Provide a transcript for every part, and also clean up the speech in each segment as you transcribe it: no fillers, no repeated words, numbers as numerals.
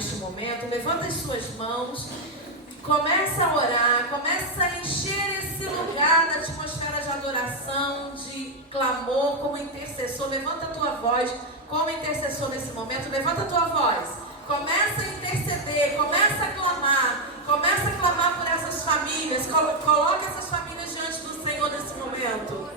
neste momento, levanta as suas mãos, começa a orar, começa a encher esse lugar da atmosfera de adoração, de clamor, como intercessor. Levanta a tua voz como intercessor nesse momento, levanta a tua voz, começa a interceder, começa a clamar por essas famílias, coloca essas famílias diante do Senhor nesse momento.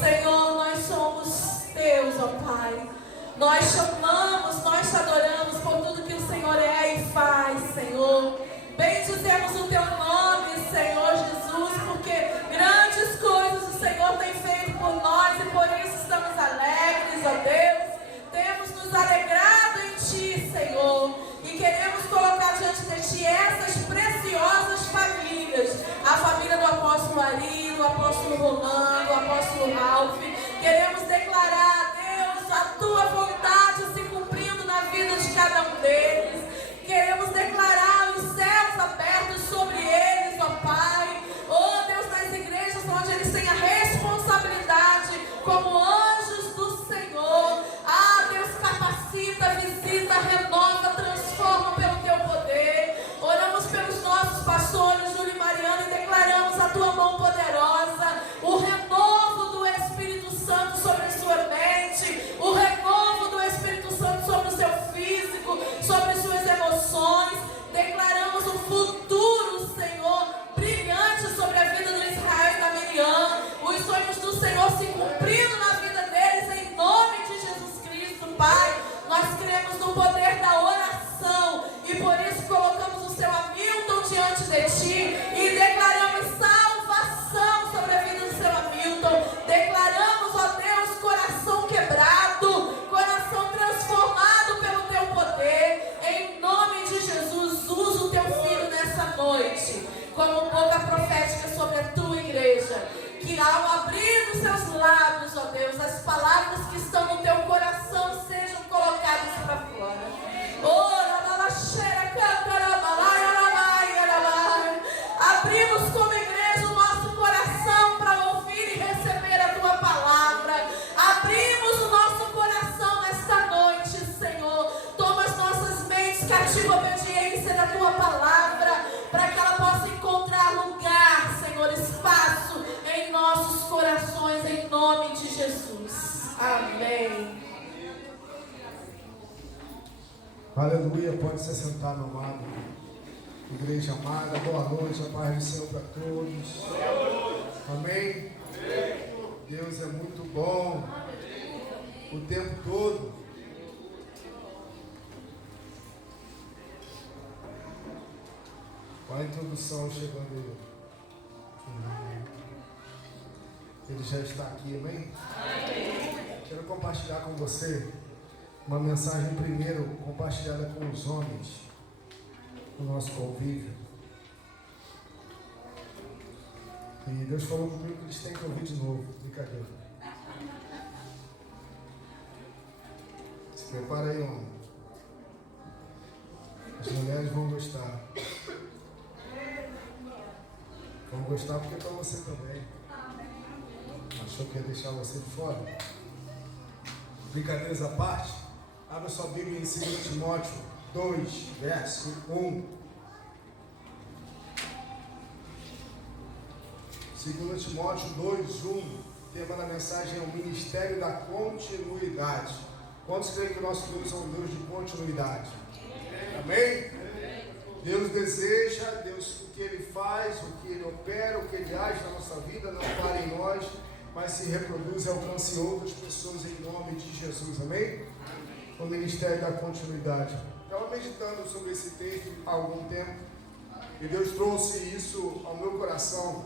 Senhor, nós somos teus, ó Pai. Nós te amamos, nós te adoramos por tudo que o Senhor é e faz, Senhor. Bendizemos o teu nome, Senhor Jesus, porque grandes coisas o Senhor tem feito por nós e por isso estamos alegres, ó Deus. Temos nos alegrado em Ti, Senhor, e queremos colocar diante de Ti essas preciosas famílias. A família do apóstolo Ari, do apóstolo Rolando, do apóstolo Ralph. Queremos declarar, Deus, a Tua vontade se cumprindo na vida de cada um deles. Queremos declarar os céus abertos sobre eles, ó Pai. Oh Deus, nas igrejas onde eles têm a responsabilidade como anjos do Senhor. Ah, Deus, capacita, visita, renova, transforma pelo Teu poder. Oramos pelos nossos pastores, Júlio e Mariana, e declaramos a Tua mão poderosa, o renovo do Espírito Santo sobre a sua mente, o renovo do Espírito Santo sobre o seu físico, sobre as suas emoções. Declaramos um futuro, Senhor, brilhante sobre a vida do Israel e da Miriam, os sonhos do Senhor se cumprindo na vida deles, em nome de Jesus Cristo, Pai. Nós cremos no poder da oração e por isso colocamos o seu Hamilton diante de Ti e declaramos salvação sobre a vida do seu Hamilton. Declaramos, ó Deus, coração quebrado, coração transformado pelo Teu poder. Em nome de Jesus, usa o Teu Filho nessa noite como boca profética sobre a Tua igreja. Que ao abrir os seus lábios, ó Deus, as palavras que estão no Teu coração sejam colocadas para fora. Abrimos como igreja o nosso coração para ouvir e receber a Tua palavra. Abrimos o nosso coração nesta noite, Senhor. Toma as nossas mentes cativa a obediência da Tua palavra, para que ela possa encontrar lugar, Senhor, espaço em nossos corações, em nome de Jesus. Amém. Aleluia, pode se sentar, meu amado. Igreja amada, boa noite, a paz do Senhor para todos. Amém? Deus é muito bom o tempo todo. Olha a introdução chegando aí. Ele já está aqui, amém? Quero compartilhar com você uma mensagem primeiro compartilhada com os homens no nosso convívio. E Deus falou comigo que eles têm que ouvir de novo. Brincadeira. Se prepara aí, homem. As mulheres vão gostar. Vão gostar porque é para você também. Achou que ia deixar você de fora? Brincadeiras à parte, abra sua Bíblia em 2 Timóteo 2, verso 1. 2 Timóteo 2, 1. Tema da mensagem é o ministério da continuidade. Quantos creem que o nosso Deus é um Deus de continuidade? Amém? Deus deseja, Deus, o que Ele faz, o que Ele opera, o que Ele age na nossa vida, não para em nós, mas se reproduz e alcance outras pessoas em nome de Jesus. Amém? O ministério da continuidade. Estava meditando sobre esse texto há algum tempo e Deus trouxe isso ao meu coração,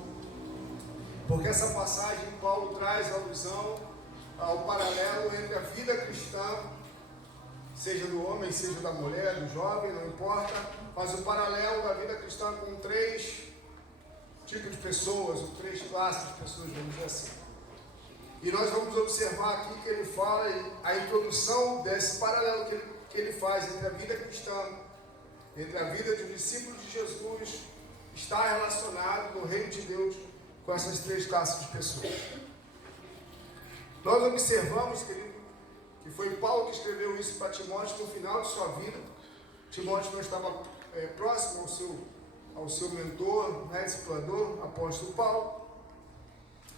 porque essa passagem Paulo traz a alusão ao paralelo entre a vida cristã, seja do homem, seja da mulher, do jovem, não importa, mas o paralelo da vida cristã com 3 tipos de pessoas, ou 3 classes de pessoas, vamos dizer assim. E nós vamos observar aqui que ele fala a introdução desse paralelo que ele faz entre a vida cristã, entre a vida de um discípulo de Jesus, está relacionado no reino de Deus com essas 3 classes de pessoas. Nós observamos, querido, que foi Paulo que escreveu isso para Timóteo no final de sua vida, Timóteo não estava próximo ao seu mentor, né, discipulador, apóstolo Paulo.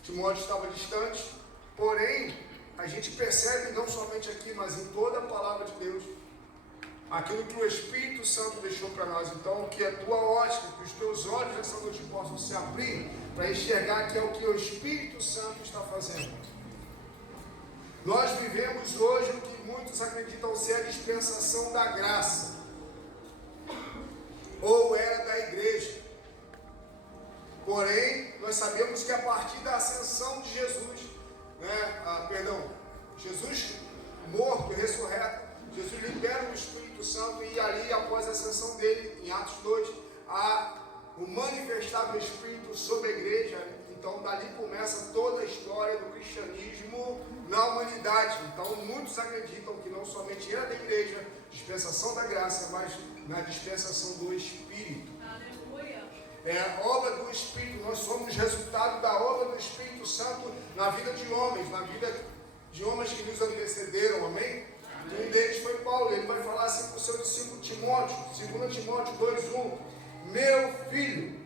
Timóteo estava distante, porém, a gente percebe não somente aqui, mas em toda a palavra de Deus, aquilo que o Espírito Santo deixou para nós. Então, que a tua ótica, que os teus olhos nessa noite possam se abrir para enxergar que é o que o Espírito Santo está fazendo. Nós vivemos hoje o que muitos acreditam ser a dispensação da graça, ou era da igreja. Porém, nós sabemos que a partir da ascensão de Jesus, Jesus morto e ressurreto, Jesus libera o Espírito Santo, e ali, após a ascensão dele, em Atos 2, há o manifestar do Espírito sobre a igreja. Então, dali começa toda a história do cristianismo na humanidade. Então, muitos acreditam que não somente era da igreja, dispensação da graça, mas na dispensação do Espírito. Aleluia. É a obra do Espírito. Nós somos resultado da obra do Espírito Santo na vida de homens, na vida de homens que nos antecederam, amém? Um deles foi Paulo. Ele vai falar assim para o seu discípulo Timóteo, 2 Timóteo 2:1: meu filho,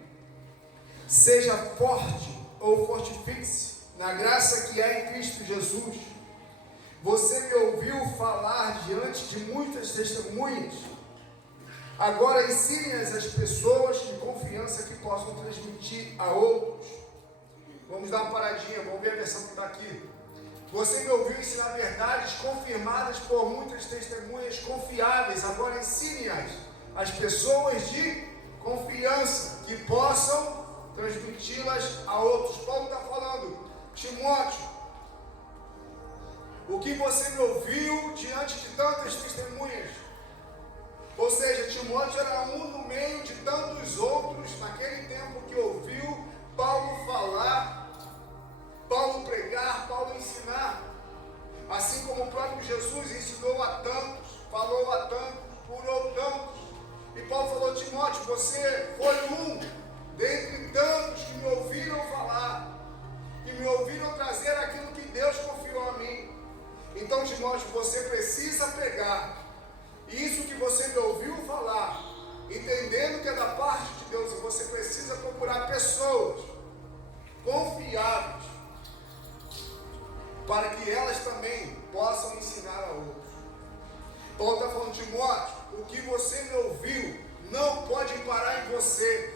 seja forte ou fortifique-se na graça que há em Cristo Jesus. Você me ouviu falar diante de muitas testemunhas. Agora ensine-as as pessoas de confiança que possam transmitir a outros. Vamos dar uma paradinha, vamos ver a versão que está aqui. Você me ouviu ensinar verdades confirmadas por muitas testemunhas confiáveis. Agora ensine-as às pessoas de confiança que possam transmiti-las a outros. Paulo está falando, Timóteo, o que você me ouviu diante de tantas testemunhas. Ou seja, Timóteo era um no meio de tantos outros naquele tempo que ouviu Paulo falar, Paulo pregar, Paulo ensinar. Assim como o próprio Jesus ensinou a tantos, falou a tantos, curou tantos. E Paulo falou, Timóteo, você foi um dentre tantos que me ouviram falar, que me ouviram trazer aquilo que Deus confiou a mim. Então, Timóteo, você precisa pregar isso que você me ouviu falar, entendendo que é da parte de Deus, e você precisa procurar pessoas confiáveis, para que elas também possam ensinar a outros. Paulo está falando, Timóteo, o que você me ouviu não pode parar em você.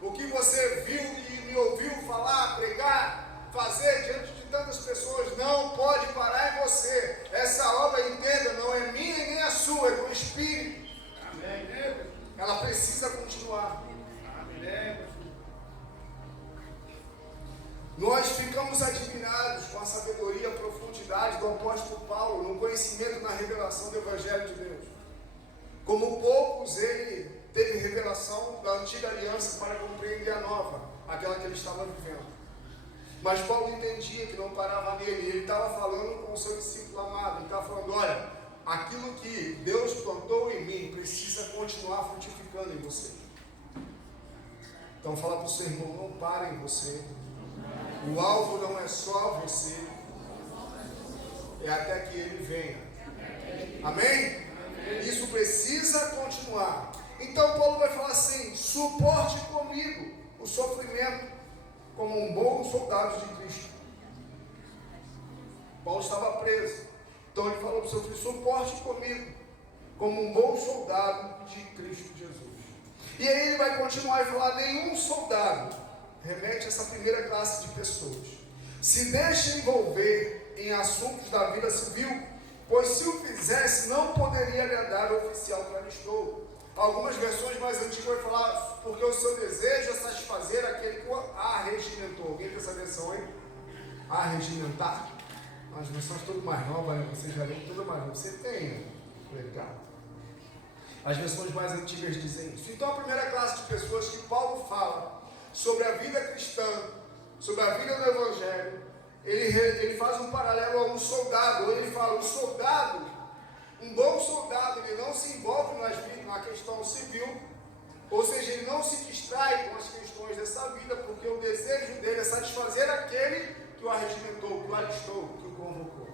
O que você viu e me ouviu falar, pregar, fazer diante de tantas pessoas não pode parar em você. Essa obra, entenda, não é minha nem a sua, é do Espírito. Amém. Ela precisa continuar. Amém. Nós ficamos admirados com a sabedoria e a profundidade do apóstolo Paulo no conhecimento na revelação do Evangelho de Deus. Como poucos, ele teve revelação da antiga aliança para compreender a nova, aquela que ele estava vivendo. Mas Paulo entendia que não parava nele, ele estava falando com o seu discípulo amado, ele estava falando, olha, aquilo que Deus plantou em mim precisa continuar frutificando em você. Então fala para o seu irmão, não para em você. O alvo não é só você, é até que ele venha. Amém? Isso precisa continuar. Então Paulo vai falar assim, suporte comigo o sofrimento como um bom soldado de Cristo. Paulo estava preso, então ele falou para o seu filho, suporte comigo como um bom soldado de Cristo Jesus. E aí ele vai continuar e falar, nenhum soldado, remete a essa primeira classe de pessoas, se deixa envolver em assuntos da vida civil, pois se o fizesse, não poderia agradar o oficial que alistou. Algumas versões mais antigas vai falar, porque o seu desejo é satisfazer aquele que o arregimentou. Alguém tem essa versão aí? Arregimentar? As versões todas mais novas, né? Vocês já leram tudo mais novas. Você tem, legal. As versões mais antigas dizem isso. Então a primeira classe de pessoas que Paulo fala sobre a vida cristã, sobre a vida do Evangelho, ele faz um paralelo a um soldado. Ele fala, o soldado, um bom soldado, ele não se envolve na questão civil, ou seja, ele não se distrai com as questões dessa vida, porque o desejo dele é satisfazer aquele que o arregimentou, que o alistou, que o convocou.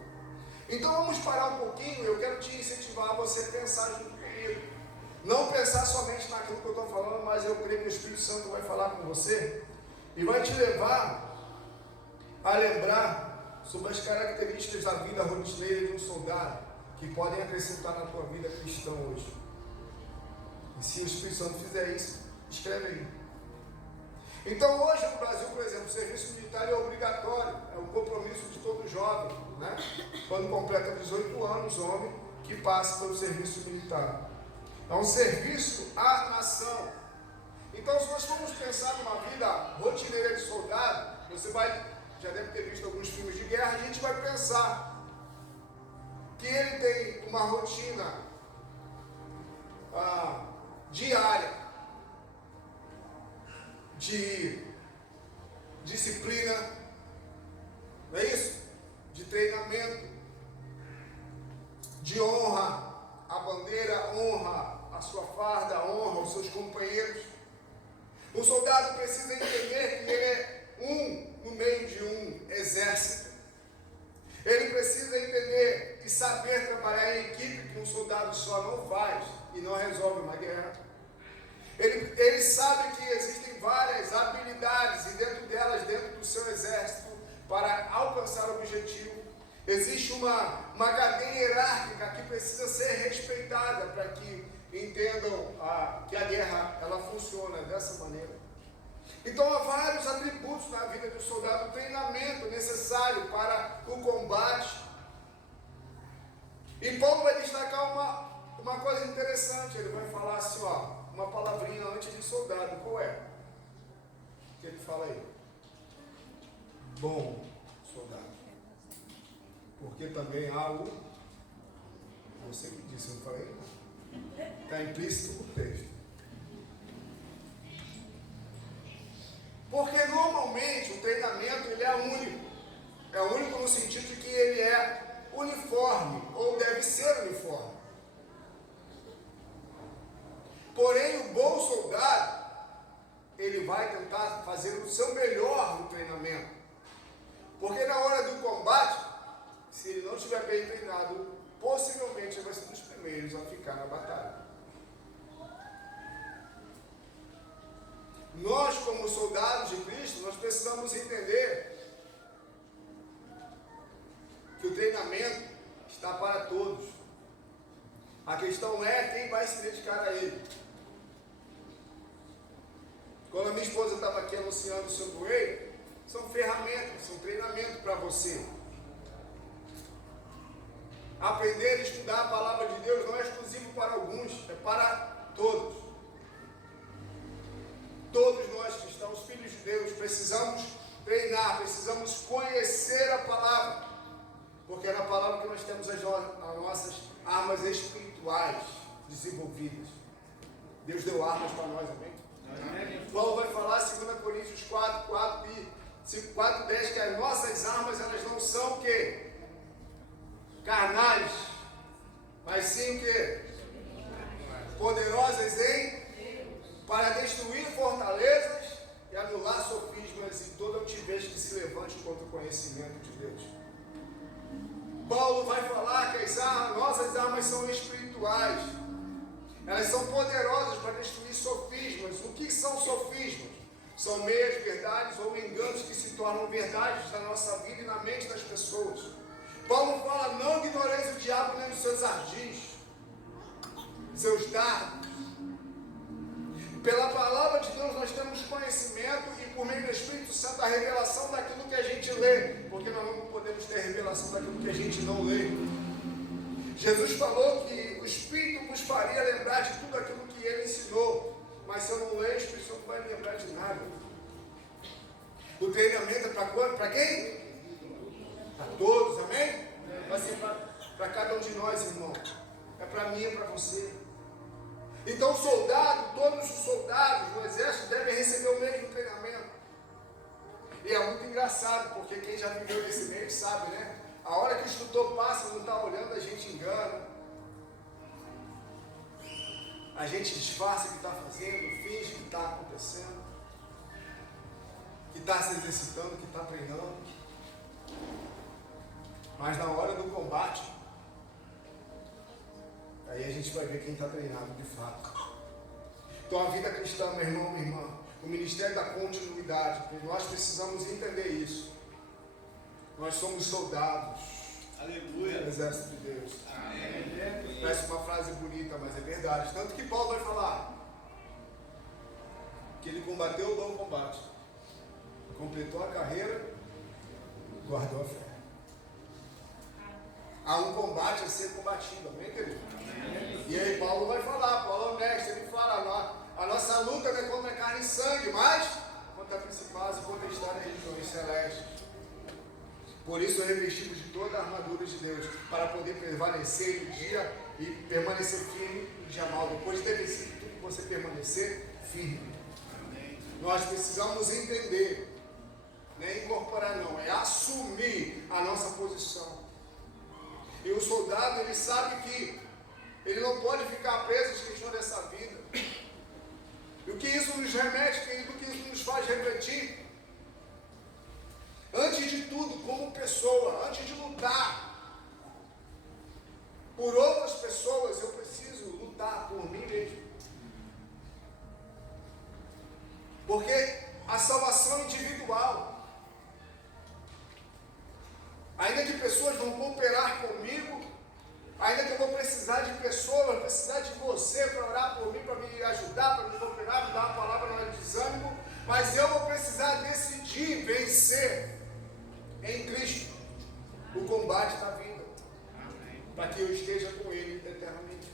Então vamos parar um pouquinho, eu quero te incentivar a você pensar junto comigo. com você e vai te levar a lembrar sobre as características da vida rotineira de um soldado que podem acrescentar na tua vida cristã hoje. E se o Espírito Santo fizer isso, escreve aí. Então hoje no Brasil, por exemplo, o serviço militar é obrigatório, é um compromisso de todo jovem, né? Quando completa 18 anos, homem que passa pelo serviço militar. É um serviço à nação. Então, se nós formos pensar numa vida rotineira de soldado, já deve ter visto alguns filmes de guerra, a gente vai pensar que ele tem uma rotina diária de disciplina, não é isso? De treinamento, de honra à bandeira, honra à sua farda, honra aos seus companheiros. O soldado precisa entender que ele é um no meio de um exército. Ele precisa entender e saber trabalhar em equipe, que um soldado só não faz e não resolve uma guerra. Ele sabe que existem várias habilidades e dentro delas, dentro do seu exército, para alcançar o objetivo, existe uma cadeia hierárquica que precisa ser respeitada para que entendam que a guerra ela funciona dessa maneira. Então há vários atributos na vida do soldado, o treinamento necessário para o combate. E Paulo vai destacar uma coisa interessante, ele vai falar assim, uma palavrinha antes de soldado, qual é? O que ele fala aí? Bom soldado. Porque também há você que disse, eu não falei? Está implícito no texto. Porque normalmente o treinamento ele é único. É único no sentido de que ele é uniforme, ou deve ser uniforme. Porém, o bom soldado, ele vai tentar fazer o seu melhor no treinamento. Porque na hora do combate, se ele não estiver bem treinado, possivelmente ele vai ser um dos primeiros a ficar na batalha. Nós, como soldados de Cristo, nós precisamos entender que o treinamento está para todos. A questão é quem vai se dedicar a ele. Quando a minha esposa estava aqui anunciando sobre o Whey, são ferramentas, são treinamento para você. Aprender e estudar a palavra de Deus não é exclusivo para alguns, é para todos. Todos nós cristãos, filhos de Deus, precisamos treinar, precisamos conhecer a palavra, porque é na palavra que nós temos as nossas armas espirituais desenvolvidas. Deus deu armas para nós, amém? Amém. Paulo vai falar em 2 Coríntios 4:10 que as nossas armas elas não são o quê? Carnais, mas sim o quê? Poderosas para destruir fortalezas e anular sofismas e toda altivez que se levante contra o conhecimento de Deus. Paulo vai falar que as nossas armas são espirituais. Elas são poderosas para destruir sofismas. O que são sofismas? São meias verdades ou enganos que se tornam verdades na nossa vida e na mente das pessoas. Paulo fala, não ignoreis o diabo nem os seus ardis, seus dardos. Pela palavra de Deus nós temos conhecimento e por meio do Espírito Santo a revelação daquilo que a gente lê, porque nós não podemos ter revelação daquilo que a gente não lê. Jesus falou que o Espírito vos faria lembrar de tudo aquilo que ele ensinou, mas se eu não ler, o Espírito Santo não vai lembrar de nada. O treinamento é para quando? Para quem? Para todos, amém? Vai ser para cada um de nós, irmão. É para mim, é para você. Então, todos os soldados do exército devem receber o mesmo treinamento. E é muito engraçado, porque quem já viveu nesse meio sabe, né? A hora que o instrutor passa, não está olhando, a gente engana. A gente disfarça o que está fazendo, finge que está acontecendo, que está se exercitando, que está treinando. Mas na hora do combate, aí a gente vai ver quem está treinado de fato. Então a vida cristã, meu irmão, minha irmã, o ministério da continuidade, porque nós precisamos entender isso. Nós somos soldados. Aleluia. Do exército de Deus. Amém. Parece uma frase bonita, mas é verdade. Tanto que Paulo vai falar que ele combateu o bom combate, completou a carreira, guardou a fé. Há um combate a ser combatido, amém, querido? Amém. E aí Paulo vai falar, Paulo é mestre, ele fala, a nossa luta não é contra carne e sangue, mas contra principados e potestades e regiões celestes. Por isso revestimos de toda a armadura de Deus, para poder prevalecer no dia e permanecer firme no dia mal. Depois de ter vencido tudo, você permanecer firme. Amém. Nós precisamos entender, não é incorporar não, é assumir a nossa posição. E o soldado, ele sabe que ele não pode ficar preso às questões dessa vida. E o que isso nos remete, querido, o que isso nos faz refletir? Antes de tudo, como pessoa, antes de lutar por outras pessoas, eu preciso lutar por mim mesmo. Porque a salvação é individual. Ainda que pessoas vão cooperar comigo, ainda que eu vou precisar de pessoas, precisar de você para orar por mim, para me ajudar, para me cooperar, me dar uma palavra não é desânimo, mas eu vou precisar decidir vencer em Cristo o combate da vida, para que eu esteja com Ele eternamente.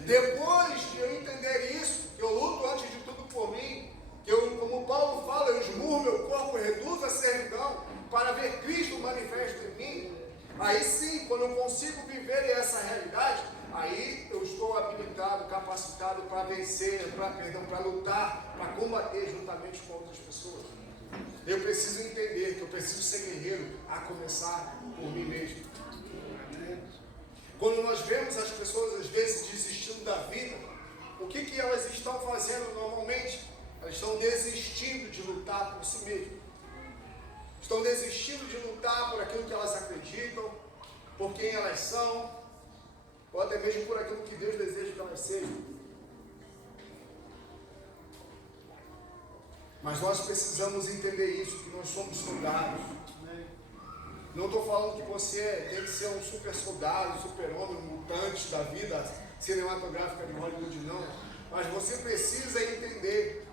Depois de eu entender isso, que eu luto antes de tudo por mim, que eu, como Paulo fala, eu esmurro meu corpo, reduzo a servidão, para ver Cristo manifesto em mim, aí sim, quando eu consigo viver essa realidade, aí eu estou habilitado, capacitado para vencer, para lutar, para combater juntamente com outras pessoas. Eu preciso entender que eu preciso ser guerreiro, a começar por mim mesmo. Quando nós vemos as pessoas às vezes desistindo da vida, o que elas estão fazendo normalmente? Elas estão desistindo de lutar por si mesmas. Estão desistindo de lutar por aquilo que elas acreditam, por quem elas são, ou até mesmo por aquilo que Deus deseja que elas sejam. Mas nós precisamos entender isso, que nós somos soldados. Não estou falando que você tem que ser um super soldado, super homem, um mutante da vida cinematográfica de Hollywood, não. Mas você precisa entender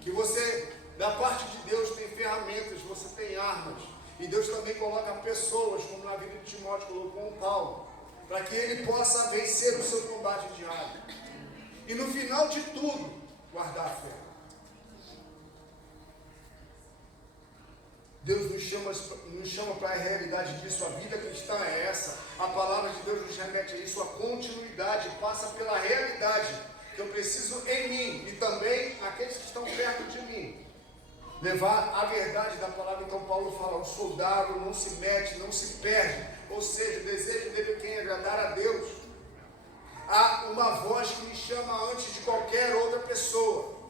que você, da parte de Deus, tem ferramentas, você tem armas. E Deus também coloca pessoas, como na vida de Timóteo colocou com Paulo, para que ele possa vencer o seu combate diário. E no final de tudo, guardar a fé. Deus nos chama para a realidade disso, a vida cristã é essa. A palavra de Deus nos remete a isso, a continuidade passa pela realidade que eu preciso em mim e também aqueles que estão perto de mim. Levar a verdade da palavra. Então Paulo fala, o soldado não se mete, não se perde. Ou seja, o desejo dele é agradar a Deus. Há uma voz que me chama antes de qualquer outra pessoa.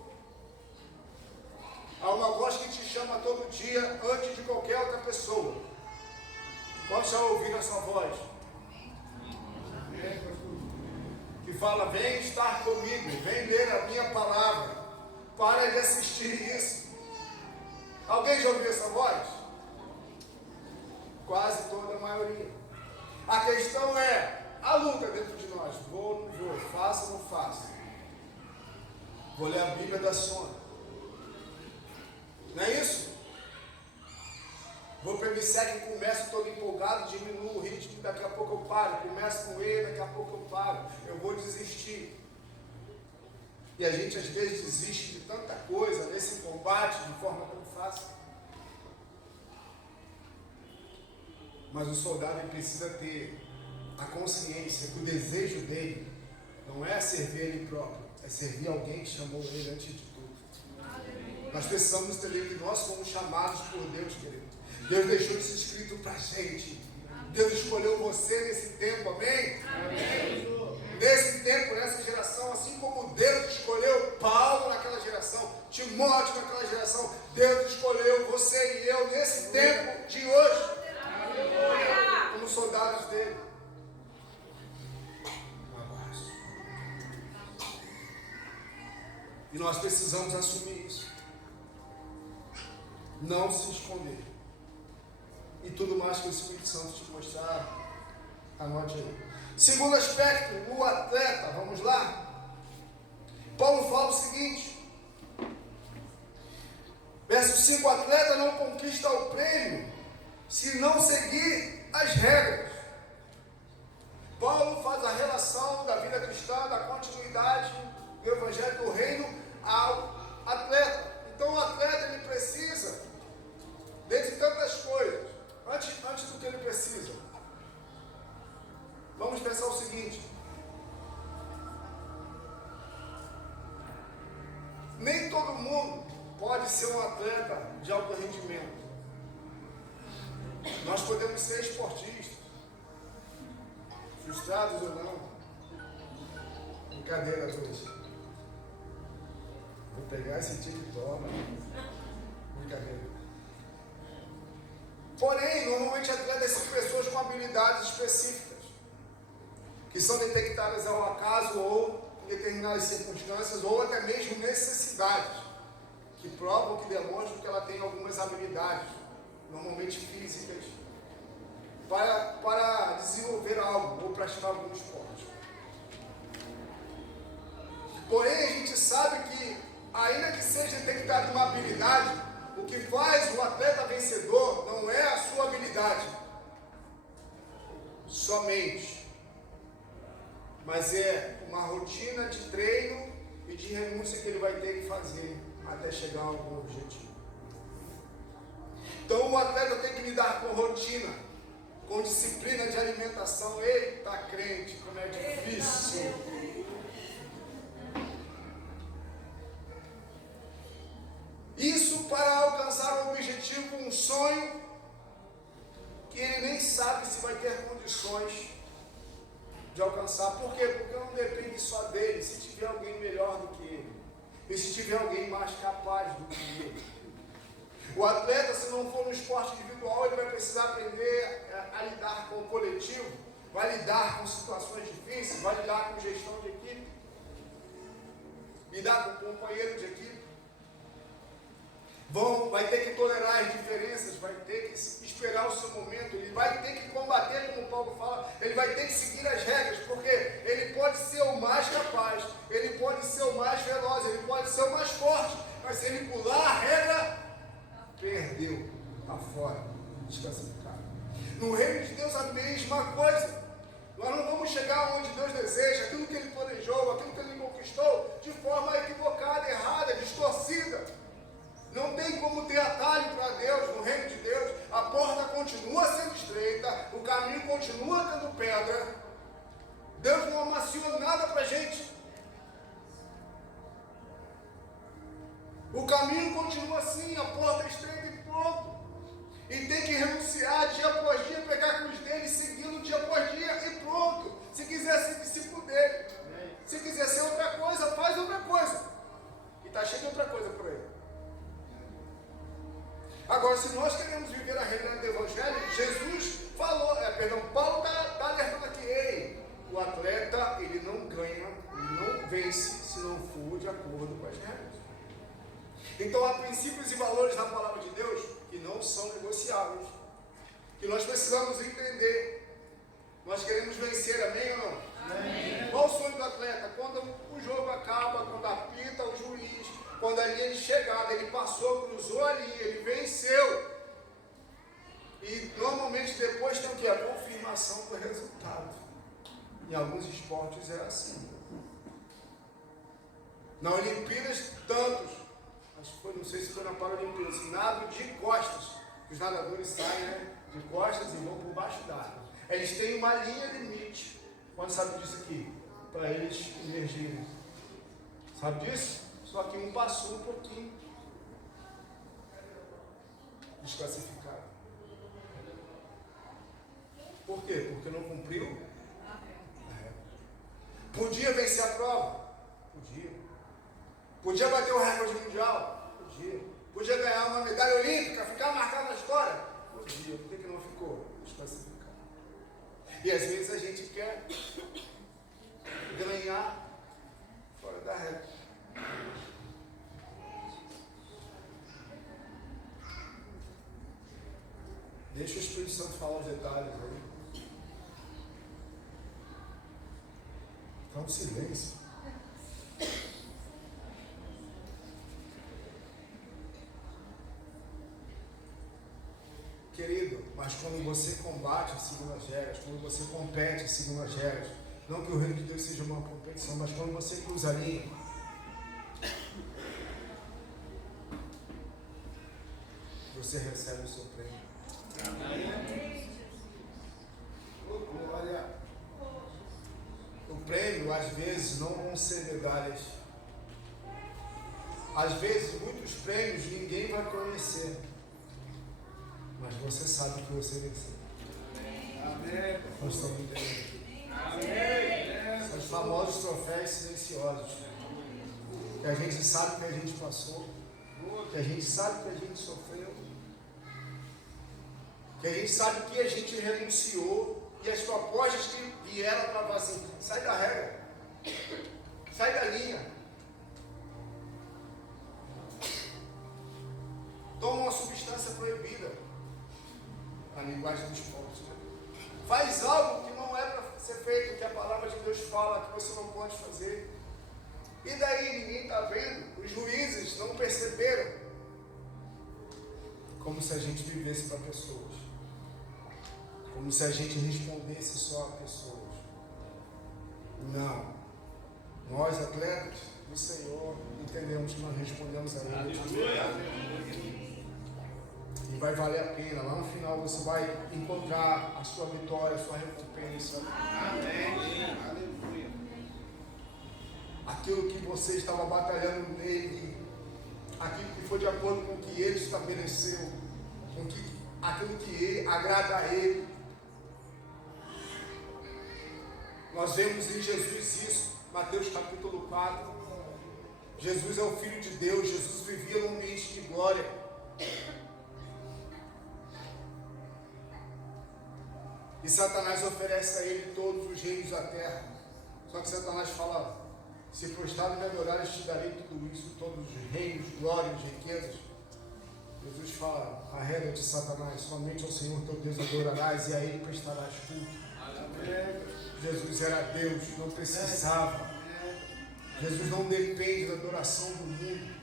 Há uma voz que te chama todo dia antes de qualquer outra pessoa. Quantos já ouviram essa voz? Que fala, vem estar comigo, vem ler a minha palavra. Para de assistir isso. Alguém já ouviu essa voz? Quase toda a maioria. A questão é, a luta dentro de nós. Vou ou não vou? Faço ou não faço? Vou ler a Bíblia da sono. Não é isso? Vou para o MSEC e começo todo empolgado, diminuo o ritmo, daqui a pouco eu paro. Começo com ele, daqui a pouco eu paro. Eu vou desistir. E a gente às vezes desiste de tanta coisa nesse combate de forma tão fácil. Mas o soldado ele precisa ter a consciência que o desejo dele não é servir ele próprio, é servir alguém que chamou ele antes de tudo. Nós precisamos entender que nós fomos chamados por Deus, querido. Deus deixou isso escrito para a gente. Deus escolheu você nesse tempo, amém? Amém. Nesse tempo, nessa geração, assim como Deus escolheu Paulo naquela geração, Timóteo naquela geração, Deus escolheu você e eu nesse tempo de hoje, como soldados dele. E nós precisamos assumir isso. Não se esconder. E tudo mais que o Espírito Santo te mostrar, anote aí. Segundo aspecto, o atleta, vamos lá. Paulo fala o seguinte, verso 5, o atleta não conquista o prêmio se não seguir as regras. Paulo faz a relação da vida cristã, da continuidade do Evangelho do Reino ao atleta. Então o atleta ele precisa, dentre tantas coisas, antes do que ele precisa, vamos pensar o seguinte: nem todo mundo pode ser um atleta de alto rendimento. Nós podemos ser esportistas, frustrados ou não. Brincadeira, dois. Vou pegar esse TikTok. Brincadeira. Porém, normalmente atletas são pessoas com habilidades específicas, que são detectadas ao acaso ou em determinadas circunstâncias, ou até mesmo necessidades, que provam, que demonstram que ela tem algumas habilidades, normalmente físicas, para desenvolver algo ou praticar algum esporte. Porém, a gente sabe que, ainda que seja detectada uma habilidade, o que faz o atleta vencedor não é a sua habilidade somente, mas é uma rotina de treino e de renúncia que ele vai ter que fazer até chegar a algum objetivo. Então o atleta tem que lidar com rotina, com disciplina de alimentação. Eita crente, como é difícil! Isso para alcançar um objetivo, um sonho, que ele nem sabe se vai ter condições de alcançar. Por quê? Porque não depende só dele, se tiver alguém melhor do que ele, e se tiver alguém mais capaz do que ele. O atleta, se não for no esporte individual, ele vai precisar aprender a lidar com o coletivo, vai lidar com situações difíceis, vai lidar com gestão de equipe, lidar com companheiro de equipe. Vai ter que tolerar as diferenças, vai ter que esperar o seu momento, ele vai ter que combater, como Paulo fala, ele vai ter que seguir as regras, porque ele pode ser o mais capaz, ele pode ser o mais veloz, ele pode ser o mais forte, mas se ele pular a regra, perdeu, está fora, desclassificado. No reino de Deus a mesma coisa. Nós não vamos chegar onde Deus deseja, aquilo que Ele planejou, aquilo que Ele conquistou, de forma equivocada, errada, distorcida. Não tem como ter atalho para Deus, no reino de Deus. A porta continua sendo estreita, o caminho continua tendo pedra. Deus não amaciou nada para a gente. O caminho continua assim, a porta é estreita e pronto. E tem que renunciar dia após dia, pegar a cruz dele, segui-lo dia após dia e pronto. Se quiser ser discípulo dele, se quiser ser outra coisa, faz outra coisa. E está cheio de outra coisa por aí. Agora, se nós queremos viver a realidade do Evangelho, Jesus falou, Paulo está alertando aqui, ei, o atleta, ele não ganha, ele não vence, se não for de acordo com as regras. Então, há princípios e valores da palavra de Deus que não são negociáveis, que nós precisamos entender. Nós queremos vencer, amém ou não? Amém. Qual o sonho do atleta? Quando o jogo acaba, quando apita o juiz, quando a linha de chegada, ele passou, cruzou a linha, ele venceu. E normalmente depois tem o que? A confirmação do resultado. Em alguns esportes é assim. Na Olimpíadas, tantos, acho que foi, não sei se foi na Paralimpíada, nado de costas. Os nadadores saem, né, de costas e vão por baixo d'água. Eles têm uma linha limite. Quando sabe disso aqui? Para eles emergirem. Sabe disso? Só que um passou um pouquinho. Desclassificado. Por quê? Porque não cumpriu. Podia vencer a prova? Podia. Podia bater o recorde mundial? Podia. Podia ganhar uma medalha olímpica, ficar marcado na história? Podia. Por que não ficou? Desclassificado. E às vezes a gente quer ganhar fora da regra. Deixa o Espírito Santo falar os detalhes aí. Então, silêncio. Querido, mas quando você combate segundo as regras, quando você compete segundo as regras, não que o reino de Deus seja uma competição, mas quando você cruza a linha, você recebe o seu prêmio. Olha, o prêmio às vezes não vão ser medalhas. Às vezes muitos prêmios ninguém vai conhecer, mas você sabe que você venceu. Amém. Nós estamos entendendo. Amém. São os famosos troféus silenciosos, que a gente sabe que a gente passou, que a gente sabe que a gente sofreu, que a gente sabe que a gente renunciou, e as propostas que vieram para falar assim: sai da regra, sai da linha, toma uma substância proibida, a linguagem dos povos, né? Faz algo que não é para ser feito, que a palavra de Deus fala que você não pode fazer. E daí ninguém está vendo, os juízes não perceberam, como se a gente vivesse para pessoas, como se a gente respondesse só a pessoas. Não, nós atletas do Senhor entendemos que nós respondemos a Ele. E vai valer a pena. Lá no final você vai encontrar a sua vitória, a sua recompensa. Amém. Aleluia. Aquilo que você estava batalhando nele, aquilo que foi de acordo com o que Ele estabeleceu, aquilo que agrada a Ele. Nós vemos em Jesus isso, Mateus capítulo 4. Jesus é o Filho de Deus, Jesus vivia num ambiente de glória. E Satanás oferece a ele todos os reinos da terra. Só que Satanás fala: se prostrado me adorares, te darei tudo isso, todos os reinos, glórias, riquezas. Jesus fala: arreda de Satanás, somente ao Senhor teu Deus adorarás e a Ele prestarás culto. Jesus era Deus, não precisava. Jesus não depende da adoração do mundo.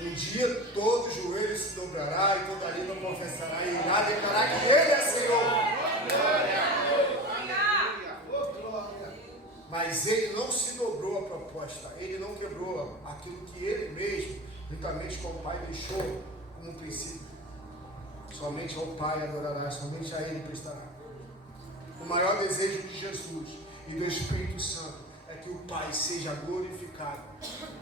Um dia todo joelho se dobrará e toda língua confessará e irá declarar que Ele é Senhor. Mas Ele não se dobrou à proposta, Ele não quebrou aquilo que Ele mesmo, juntamente com o Pai, deixou como princípio. Somente ao Pai adorará, somente a Ele prestará. O maior desejo de Jesus e do Espírito Santo é que o Pai seja glorificado.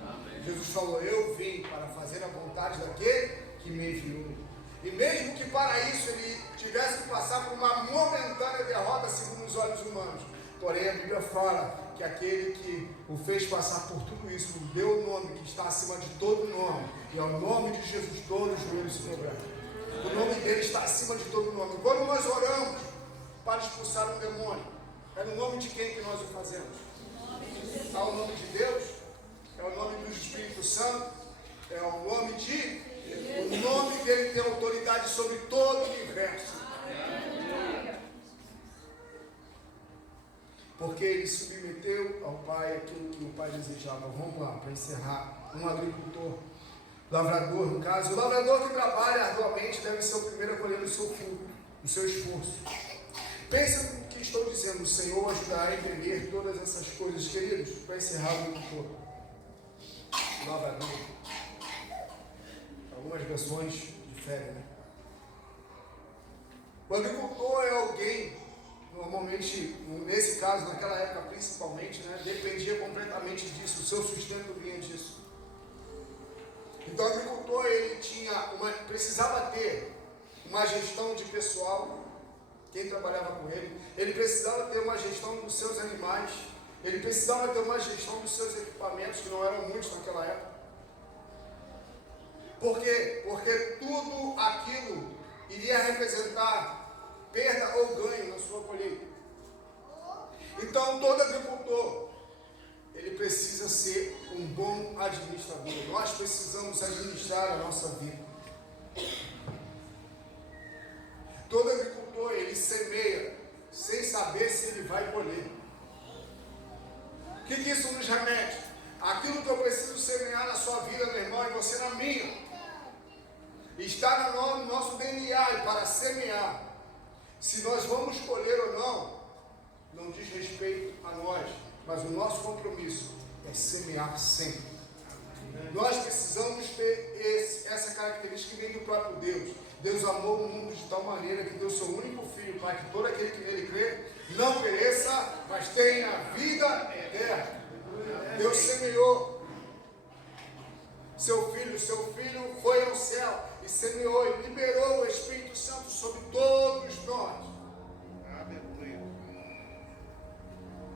Amém. Jesus falou: eu vim para fazer a vontade daquele que me enviou. E mesmo que para isso ele tivesse que passar por uma momentânea derrota segundo os olhos humanos, porém a Bíblia fala que aquele que o fez passar por tudo isso, deu o nome que está acima de todo nome, e ao nome de Jesus todos os joelhos se dobrarão. O nome dele está acima de todo nome. Quando nós oramos para expulsar um demônio, é no nome de quem que nós o fazemos? É o nome de Deus? É o nome do Espírito Santo? É o nome de... O nome dele tem autoridade sobre todo o universo. Porque ele submeteu ao Pai aquilo que o Pai desejava. Vamos lá, para encerrar. Um agricultor, lavrador no caso, o lavrador que trabalha arduamente deve ser o primeiro a colher o seu fruto, o seu esforço. Pensa no que estou dizendo: o Senhor ajudará a entender todas essas coisas, queridos. Para encerrar, o agricultor, lavrador. Algumas versões diferem, né? O agricultor é alguém, normalmente, nesse caso, naquela época principalmente, né, dependia completamente disso, o seu sustento vinha disso. Então o agricultor ele precisava ter uma gestão de pessoal, quem trabalhava com ele precisava ter uma gestão dos seus animais, ele precisava ter uma gestão dos seus equipamentos, que não eram muitos naquela época. Por quê? Porque tudo aquilo iria representar perda ou ganho na sua colheita. Então todo agricultor, ele precisa ser um bom administrador. Nós precisamos administrar a nossa vida. Aquilo que eu preciso semear na sua vida, meu irmão, e você na minha, está no nosso DNA, e para semear, se nós vamos colher ou não diz respeito a nós, mas o nosso compromisso é semear sempre. Nós precisamos ter essa característica que vem do próprio Deus. Deus amou o mundo de tal maneira que deu seu único Filho, para que todo aquele que nele crê não pereça, mas tenha vida eterna. Deus semeou seu Filho foi ao céu e semeou e liberou o Espírito Santo sobre todos nós.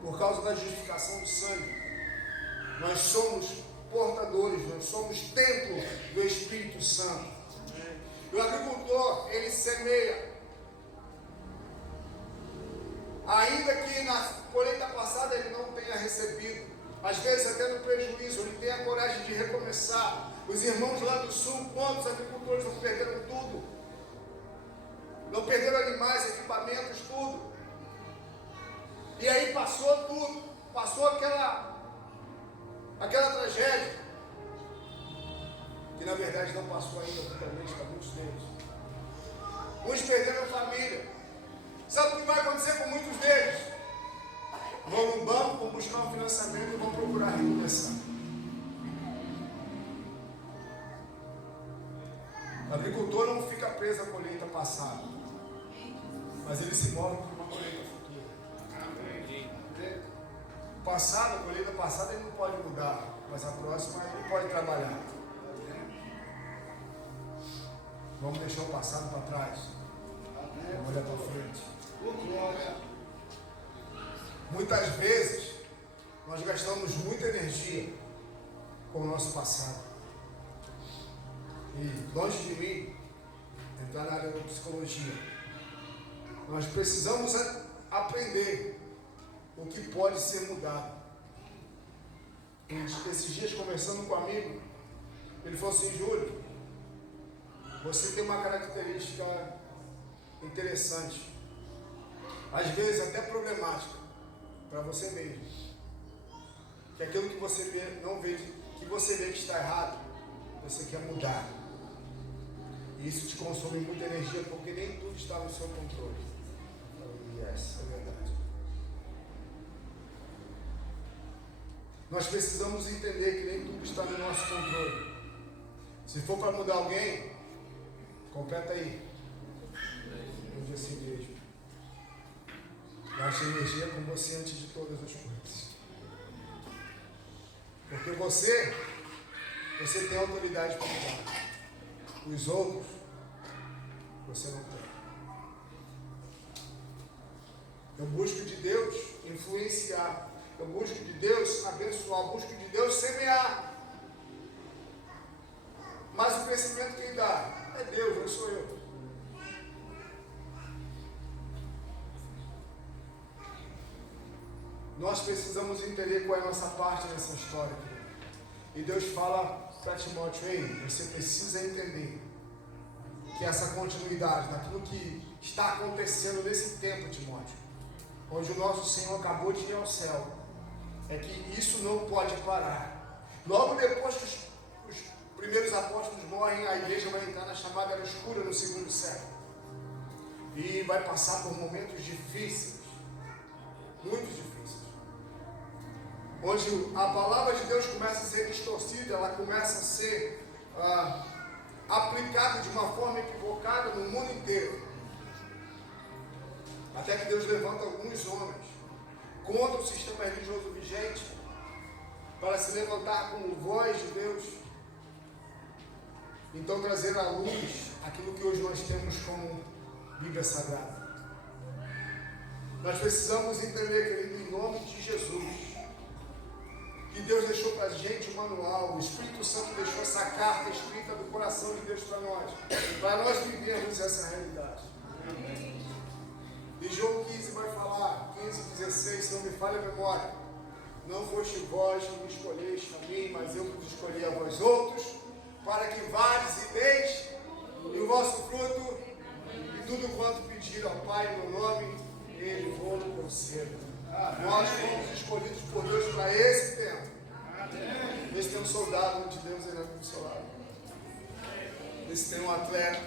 Por causa da justificação do sangue, nós somos portadores, nós somos templo do Espírito Santo. E o agricultor, ele semeia. Ainda que na colheita passada ele não tenha recebido, às vezes até no prejuízo, ele tem a coragem de recomeçar. Os irmãos lá do sul, quantos agricultores não perderam tudo? Não perderam animais, equipamentos, tudo. E aí passou tudo, passou aquela tragédia, que na verdade não passou ainda totalmente para muitos deles. Uns perderam a família. Sabe o que vai acontecer com muitos deles? Vão no banco, vão buscar um financiamento e vão procurar recomeçar. O agricultor não fica preso à colheita passada, mas ele se move para uma colheita futura. A colheita passada ele não pode mudar, mas a próxima ele pode trabalhar. Vamos deixar o passado para trás. Vamos olhar para frente. Muitas vezes nós gastamos muita energia com o nosso passado. E longe de mim entrar na área da psicologia, nós precisamos aprender o que pode ser mudado. Esses dias conversando com um amigo, ele falou assim: Júlio, você tem uma característica interessante, às vezes até problemática para você mesmo, que aquilo que você vê, não vê, que você vê que está errado, você quer mudar, e isso te consome muita energia, porque nem tudo está no seu controle. Yes, é verdade. Nós precisamos entender que nem tudo está no nosso controle. Se for para mudar alguém, completa aí. Eu digo assim mesmo. Gaste energia com você antes de todas as coisas. Porque você tem autoridade para mudar. Os outros, você não tem. Eu busco de Deus influenciar. Eu busco de Deus abençoar. Eu busco de Deus semear. Mas o crescimento quem dá é Deus, não sou eu. Nós precisamos entender qual é a nossa parte nessa história. E Deus fala para Timóteo: ei, você precisa entender que essa continuidade daquilo que está acontecendo nesse tempo, Timóteo, onde o nosso Senhor acabou de ir ao céu, é que isso não pode parar. Logo depois que os primeiros apóstolos morrem, a igreja vai entrar na chamada era escura no segundo século. E vai passar por momentos difíceis, muito difíceis. Onde a palavra de Deus começa a ser distorcida, ela começa a ser aplicada de uma forma equivocada no mundo inteiro. Até que Deus levanta alguns homens contra o sistema religioso vigente para se levantar como voz de Deus. Então trazer à luz aquilo que hoje nós temos como Bíblia Sagrada. Nós precisamos entender, querido, em nome de Jesus, que Deus deixou para a gente o manual, o Espírito Santo deixou essa carta escrita do coração de Deus para nós vivermos essa realidade. E João 15 vai falar, 15:16, se não me falha a memória: não foste vós que me escolheste a mim, mas eu vos escolhi a vós outros, para que vades e deis, e o vosso fruto, e tudo quanto pedir ao Pai no meu nome, Ele vos conceda. Nós fomos escolhidos por Deus para esse tempo. soldado de Deus aí do seu lado. Vê se tem um atleta,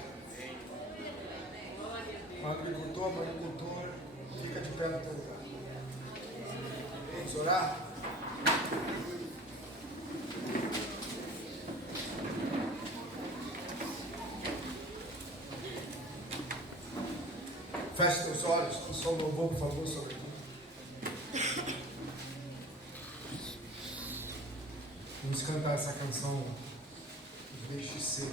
um agricultor, uma agricultora. Fica de pé no teu lugar. Vamos orar? Feche teus olhos, o som louvor, por favor, sobre ti. Vamos cantar essa canção, Deixe Ser.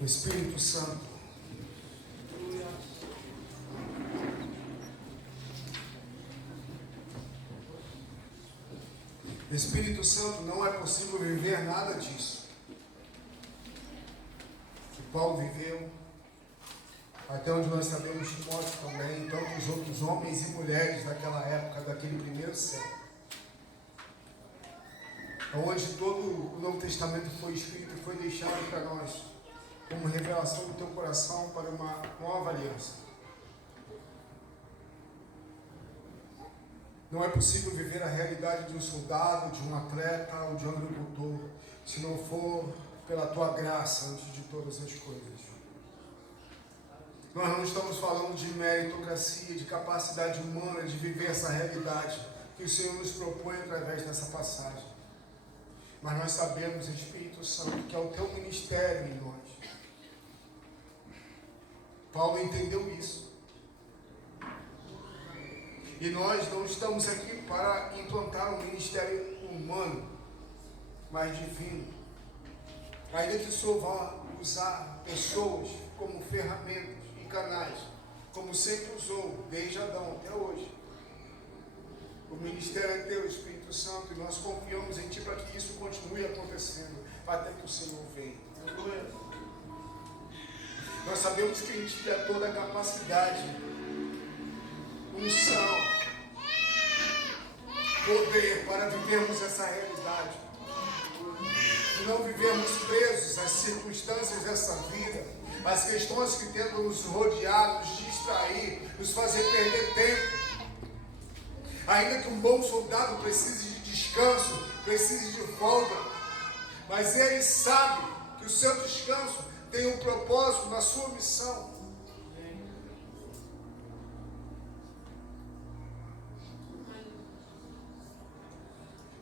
O Espírito Santo. O Espírito Santo, não é possível viver nada disso que Paulo viveu, até onde nós sabemos, Timóteo também, e tantos outros homens e mulheres daquela época, daquele primeiro século, onde todo o Novo Testamento foi escrito e foi deixado para nós como revelação do teu coração para uma nova aliança. Não é possível viver a realidade de um soldado, de um atleta ou de um agricultor, se não for pela tua graça antes de todas as coisas. Nós não estamos falando de meritocracia, de capacidade humana de viver essa realidade que o Senhor nos propõe através dessa passagem. Mas nós sabemos, Espírito Santo, que é o teu ministério em nós. Paulo entendeu isso. E nós não estamos aqui para implantar um ministério humano, mas divino. Ainda que o Senhor vá usar pessoas como ferramentas e canais, como sempre usou, desde Adão até hoje. O ministério é teu, Espírito Santo, e nós confiamos em Ti para que isso continue acontecendo, até que o Senhor venha. Nós sabemos que em Ti há toda a capacidade, unção, poder para vivermos essa realidade. E não vivermos presos às circunstâncias dessa vida, às questões que tentam nos rodear, nos distrair, nos fazer perder tempo. Ainda que um bom soldado precise de descanso, precise de folga, mas ele sabe que o seu descanso tem um propósito na sua missão.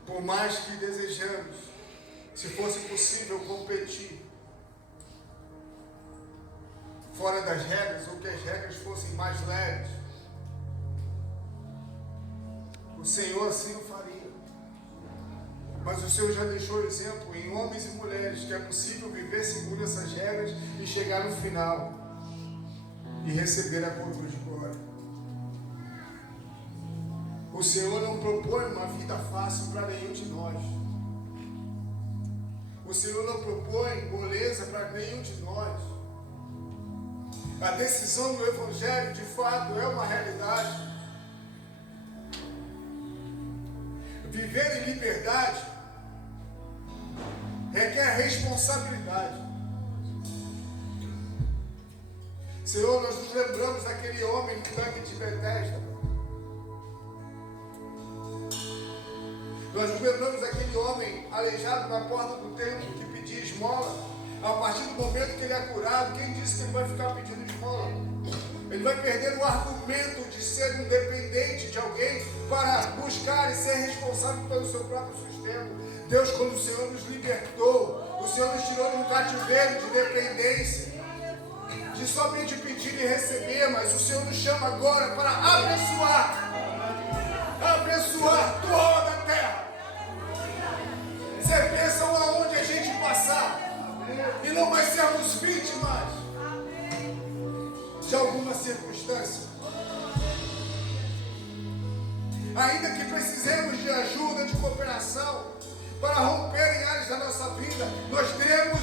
Por mais que desejamos, se fosse possível competir fora das regras, ou que as regras fossem mais leves, o Senhor assim o faria. Mas o Senhor já deixou exemplo em homens e mulheres que é possível viver segundo essas regras e chegar no final e receber a coroa de glória. O Senhor não propõe uma vida fácil para nenhum de nós. O Senhor não propõe moleza para nenhum de nós. A decisão do Evangelho, de fato, é uma realidade. Viver em liberdade requer responsabilidade. Senhor, nós nos lembramos daquele homem no tanque de Betesda. Nós nos lembramos daquele homem aleijado na porta do templo que pedia esmola. A partir do momento que ele é curado, quem disse que ele vai ficar pedindo esmola? Ele vai perder o argumento de ser um dependente de alguém para buscar e ser responsável pelo seu próprio sustento. Deus, quando o Senhor nos libertou, o Senhor nos tirou de um cativeiro de dependência, de somente pedir e receber, mas o Senhor nos chama agora para abençoar toda a terra. Ser bênção aonde a gente passar, e não mais sermos vítimas de alguma circunstância. Ainda que precisemos de ajuda, de cooperação, para romper em áreas da nossa vida, nós teremos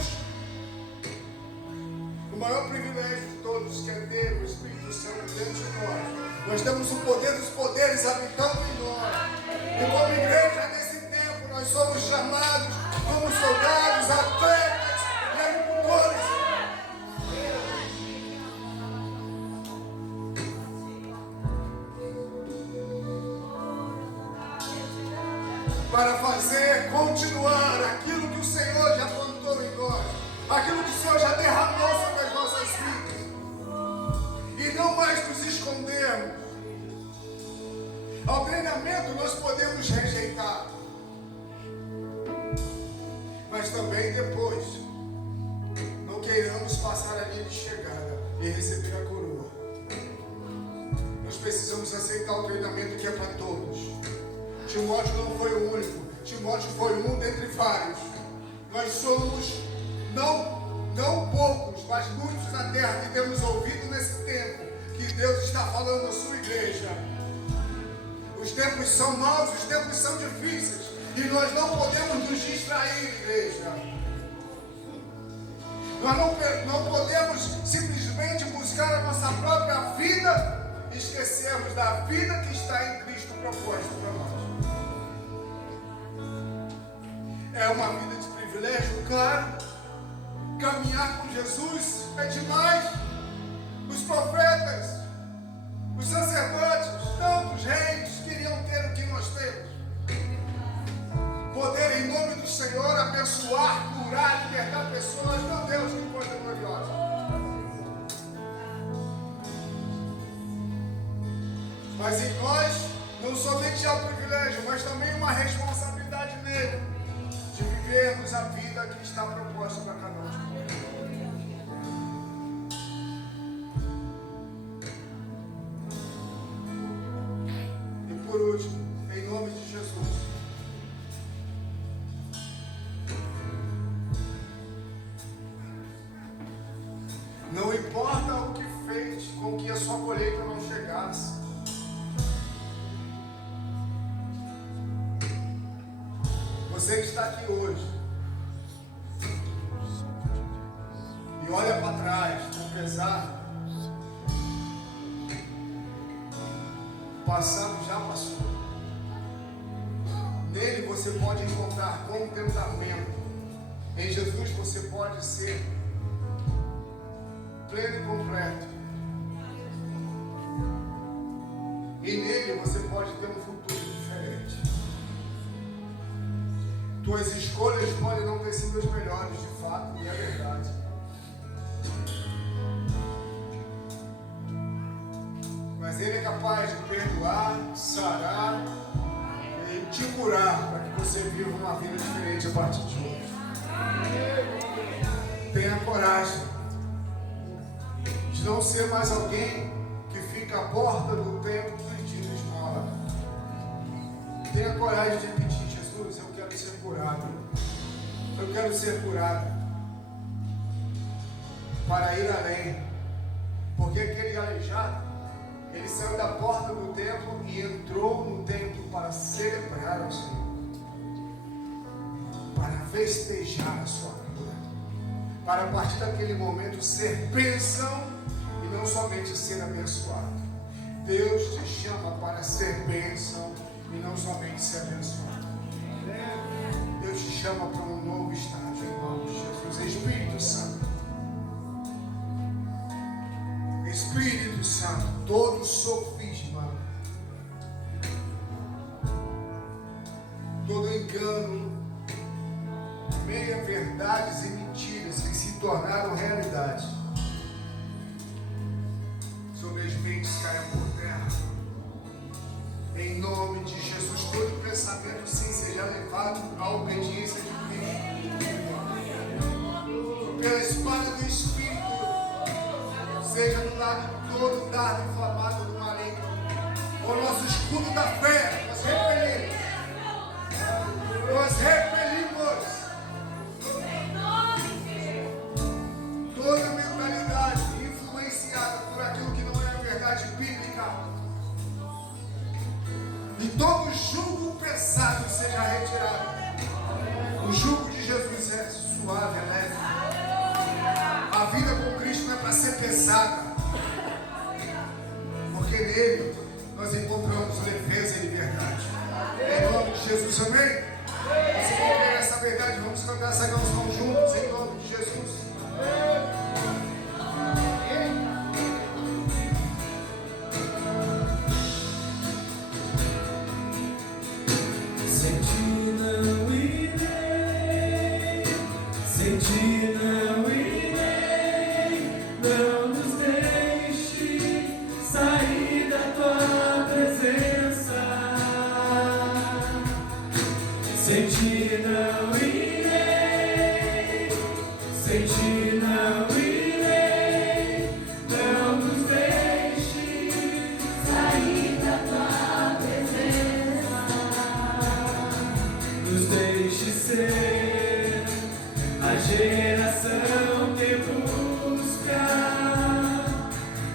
o maior privilégio de todos, que é ter o Espírito Santo dentro de nós. Nós temos o poder dos poderes habitando em nós. E como igreja nesse tempo, nós somos chamados como soldados, atletas e agricultores. para fazer continuar aquilo que o Senhor já plantou em nós, aquilo que o Senhor já derramou sobre as nossas vidas, e não mais nos escondermos. Ao treinamento nós podemos rejeitar, mas também depois não queiramos passar a linha de chegada e receber a coroa. Nós precisamos aceitar o treinamento que é para todos. Timóteo não foi o único, Timóteo foi um dentre vários. Nós somos não poucos, mas muitos na terra que temos ouvido nesse tempo que Deus está falando à sua igreja. Os tempos são maus, os tempos são difíceis, e nós não podemos nos distrair, igreja. Nós não podemos simplesmente buscar a nossa própria vida e esquecermos da vida que está em Cristo proposta para nós. É uma vida de privilégio, claro. Caminhar com Jesus é demais. Os profetas, os sacerdotes, tantos reis queriam ter o que nós temos. Poder em nome do Senhor abençoar, curar, libertar pessoas. Meu Deus, que coisa gloriosa. Mas em nós, não somente há o privilégio, mas também uma responsabilidade nele, de vivermos a vida que está proposta para cada um de nós. E por último, em nome de Jesus, não importa o que fez com que a sua colheita não chegasse. Você que está aqui hoje e olha para trás com pesar, o passado já passou. Nele você pode encontrar contentamento. Em Jesus você pode ser pleno e completo. E nele você pode ter um futuro diferente. Tuas escolhas podem não ter sido as melhores, de fato, e é verdade. Mas Ele é capaz de perdoar, sarar e te curar para que você viva uma vida diferente a partir de hoje. Tenha coragem de não ser mais alguém que fica à porta do templo pedindo esmola. Tenha coragem de repetir: Jesus, eu quero ser curado. Eu quero ser curado para ir além. Porque aquele aleijado, ele saiu da porta do templo e entrou no templo para celebrar ao Senhor, para festejar a sua cura, para a partir daquele momento ser bênção e não somente ser abençoado. Deus te chama para ser bênção e não somente ser abençoado. Deus te chama para um novo estágio em nome de Jesus. Espírito Santo, Espírito Santo, todo sofisma, todo engano, meia-verdades e mentiras que se tornaram realidade sobre as mentes caiam por terra. Em nome de Jesus, todo pensamento sim seja levado à obediência de Cristo. Pela espada do Espírito, seja do lado todo dardo inflamado do maligno. O nosso escudo da fé, nós repelimos. Nós repelimos toda mentalidade influenciada por aquilo que não é a verdade bíblica. E todo jugo pesado seja retirado. O jugo de Jesus é suave, é leve. A vida com Cristo não é para ser pesada, porque nele nós encontramos leveza e liberdade. Em nome de Jesus, amém? Você quer essa verdade? Vamos cantar essa canção juntos em nome de Jesus. Sentir Sem ti não irei, sem ti não irei. Não nos deixe sair da tua presença. Nos deixe ser a geração que busca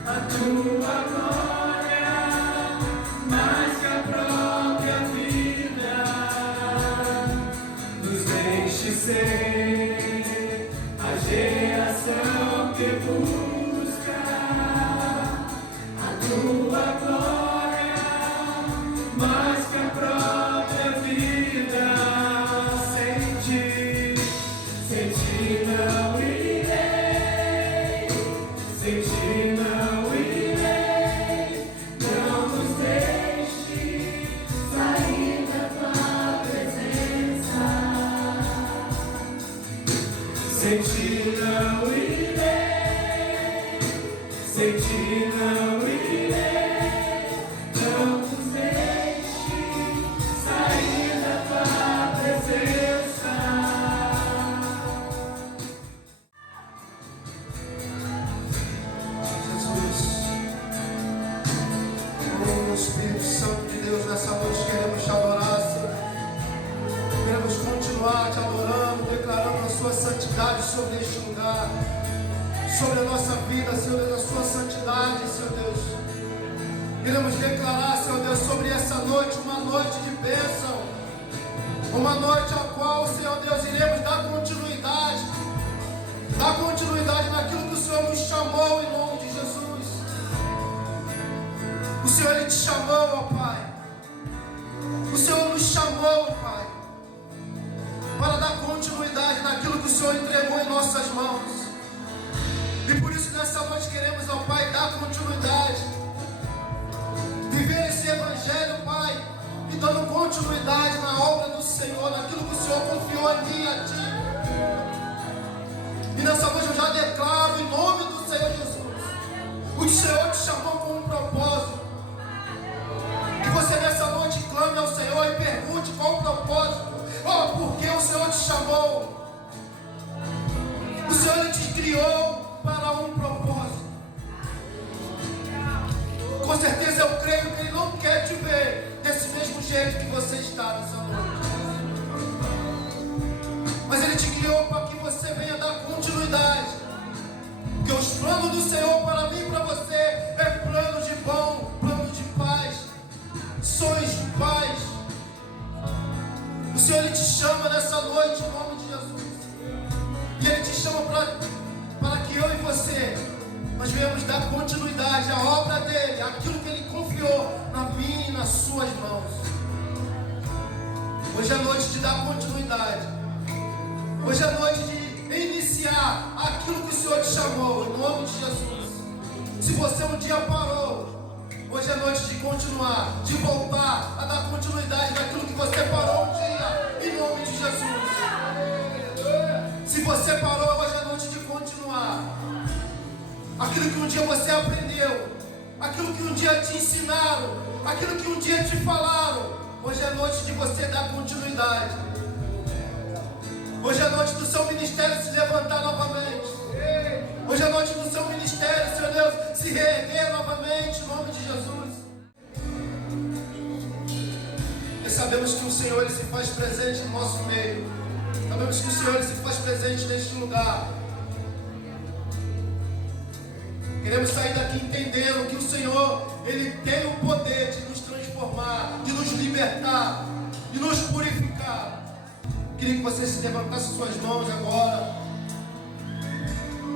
a tua glória, mais que a própria vida. Nos deixe ser a geração que busca a tua glória, mais que a própria vida. Sem ti não irei, sem ti não irei. Não nos deixe sair da tua presença. Sem ti não irei, sem ti não irei. Não nos deixe sair da tua presença. Jesus, oh Espírito Santo de Deus, nessa noite queremos te adorar, Senhor. Queremos continuar te adorando, declarando a sua santidade sobre este lugar, sobre a nossa vida, Senhor Deus, a sua santidade, Senhor Deus. Queremos declarar, Senhor Deus, sobre essa noite, uma noite de bênção, uma noite a qual, Senhor Deus, iremos dar continuidade naquilo que o Senhor nos chamou em nome de Jesus. O Senhor, Ele te chamou, ó Pai. O Senhor nos chamou, Pai, para dar continuidade naquilo que o Senhor entregou em nossas mãos. E por isso nessa noite queremos, ó Pai, dar continuidade, viver esse Evangelho, Pai, e dando continuidade na obra do Senhor, naquilo que o Senhor confiou a mim e a Ti. E nessa noite eu já declaro em nome do Senhor Jesus, o Senhor te chamou com um propósito. Que você nessa noite clame ao Senhor e pergunte qual o propósito. Oh, por que o Senhor te chamou? O Senhor, Ele te criou para um propósito. Com certeza eu creio que Ele não quer te ver desse mesmo jeito que você está nessa noite. Mas Ele te criou para que você venha dar continuidade. Porque os planos do Senhor para mim e para você é plano de bom, plano de paz, sonhos de paz. O Senhor, Ele te chama nessa noite em nome de Jesus. E Ele te chama para que eu e você nós venhamos dar continuidade à obra dEle, aquilo que Ele confiou na minha e nas suas mãos. Hoje é noite de dar continuidade. Hoje é noite de iniciar aquilo que o Senhor te chamou, em nome de Jesus. Se você um dia parou, hoje é noite de continuar, de voltar a dar continuidade naquilo que você parou um dia, em nome de Jesus. Se você parou, hoje é noite de continuar. Aquilo que um dia você aprendeu, aquilo que um dia te ensinaram, aquilo que um dia te falaram, hoje é noite de você dar continuidade. Hoje é noite do seu ministério se levantar novamente. Hoje é noite do seu ministério, Senhor Deus, se reerguer novamente, em nome de Jesus. E sabemos que o Senhor, Ele se faz presente no nosso meio. Sabemos que o Senhor, Ele se faz presente neste lugar. Queremos sair daqui entendendo que o Senhor, Ele tem o poder de nos transformar, de nos libertar, de nos purificar. Queria que você se levantasse suas mãos agora.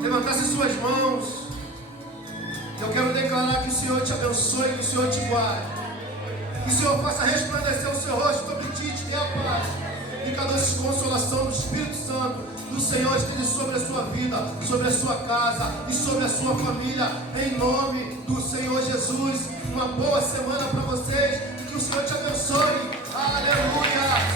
Levantasse suas mãos. Eu quero declarar que o Senhor te abençoe, que o Senhor te guarde. Que o Senhor faça resplandecer o seu rosto sobre ti e te dê a paz. E cada doce de consolação do Espírito Santo do Senhor esteja sobre a sua vida, sobre a sua casa e sobre a sua família. Em nome do Senhor Jesus. Uma boa semana para vocês. Que o Senhor te abençoe. Aleluia.